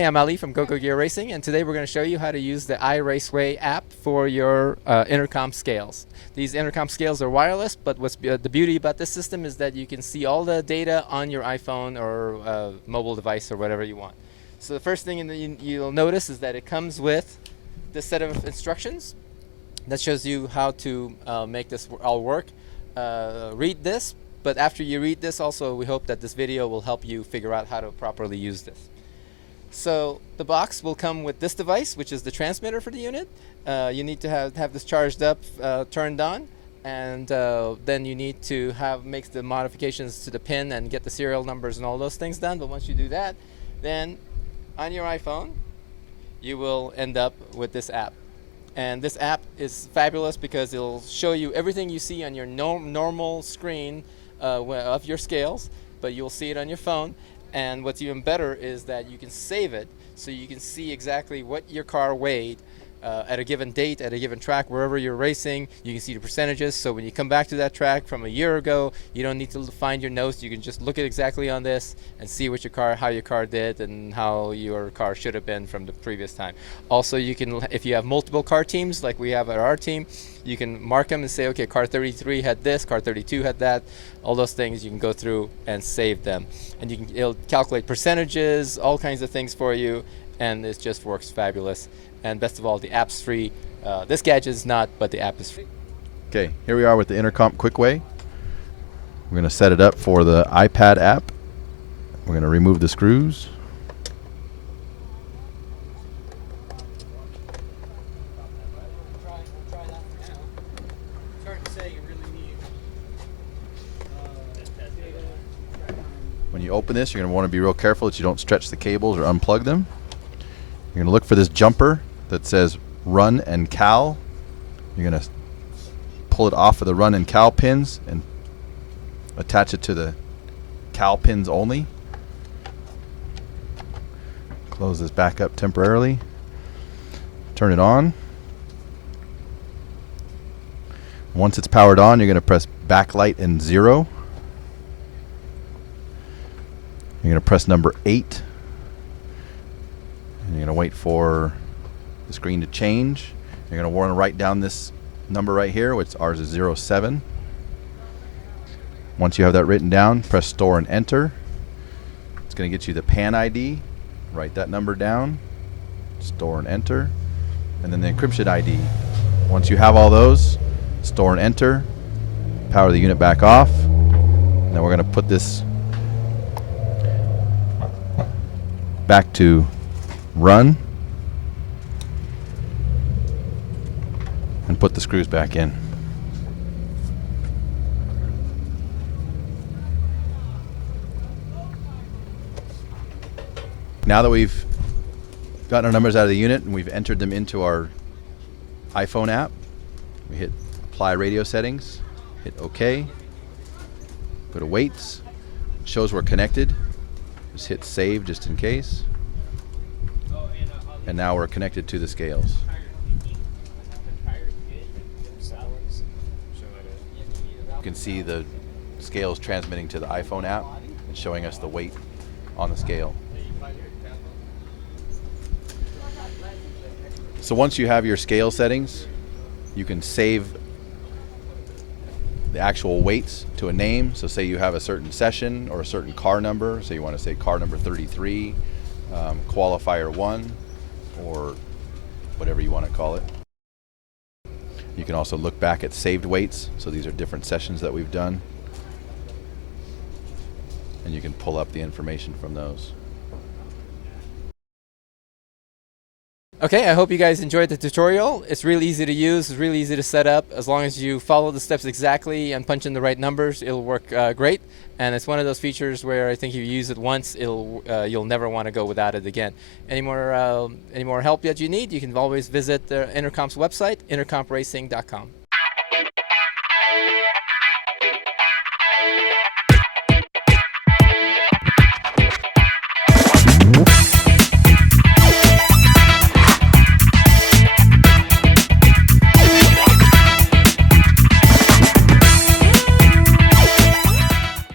Hi, I'm Ali from GoGo Gear Racing, and today we're going to show you how to use the iRaceWeigh app for your intercom scales. These intercom scales are wireless, but what's the beauty about this system is that you can see all the data on your iPhone or mobile device or whatever you want. So the first thing you'll notice is that it comes with this set of instructions that shows you how to make this all work. Read this, but after you read this also we hope that this video will help you figure out how to properly use this. So the box will come with this device, which is the transmitter for the unit. You need to have this charged up, turned on, and then you need to make the modifications to the pin and get the serial numbers and all those things done. But once you do that, then on your iPhone you will end up with this app. And this app is fabulous because it'll show you everything you see on your normal screen of your scales, but you'll see it on your phone. And what's even better is that you can save it, so you can see exactly what your car weighed at a given date, at a given track, wherever you're racing. You can see the percentages, so when you come back to that track from a year ago, you don't need to find your notes. You can just look at exactly on this and see what how your car did and how your car should have been from the previous time. Also, you can, if you have multiple car teams like we have at our team, you can mark them and say, okay, car 33 had this, car 32 had that. All those things you can go through and save them, and it'll calculate percentages, all kinds of things for you, and it just works fabulous. And best of all, the app's free. This gadget is not, but the app is free. Okay, here we are with the Intercomp QuickWeigh. We're going to set it up for the iPad app. We're going to remove the screws. When you open this, you're going to want to be real careful that you don't stretch the cables or unplug them. You're going to look for this jumper that says run and cal. You're going to pull it off of the run and cal pins and attach it to the cal pins only. Close this back up temporarily. Turn it on. Once it's powered on, you're going to press backlight and 0. You're going to press number 8. And you're going to wait for the screen to change. You're going to want to write down this number right here, which ours is 07. Once you have that written down, press store and enter. It's going to get you the PAN ID. Write that number down, store and enter, and then the encryption ID. Once you have all those, store and enter, power the unit back off. Now we're going to put this back to run and put the screws back in. Now that we've gotten our numbers out of the unit and we've entered them into our iPhone app, we hit apply radio settings, hit OK, go to weights, it shows we're connected, just hit save just in case. And now we're connected to the scales. You can see the scales transmitting to the iPhone app and showing us the weight on the scale. So once you have your scale settings, you can save the actual weights to a name. So say you have a certain session or a certain car number. So you want to say car number 33, qualifier 1, or whatever you want to call it. You can also look back at saved weights. So these are different sessions that we've done. And you can pull up the information from those. Okay, I hope you guys enjoyed the tutorial. It's really easy to use, it's really easy to set up. As long as you follow the steps exactly and punch in the right numbers, it'll work great. And it's one of those features where I think if you use it once, you'll never want to go without it again. Any more help that you need, you can always visit the Intercomp's website, intercompracing.com.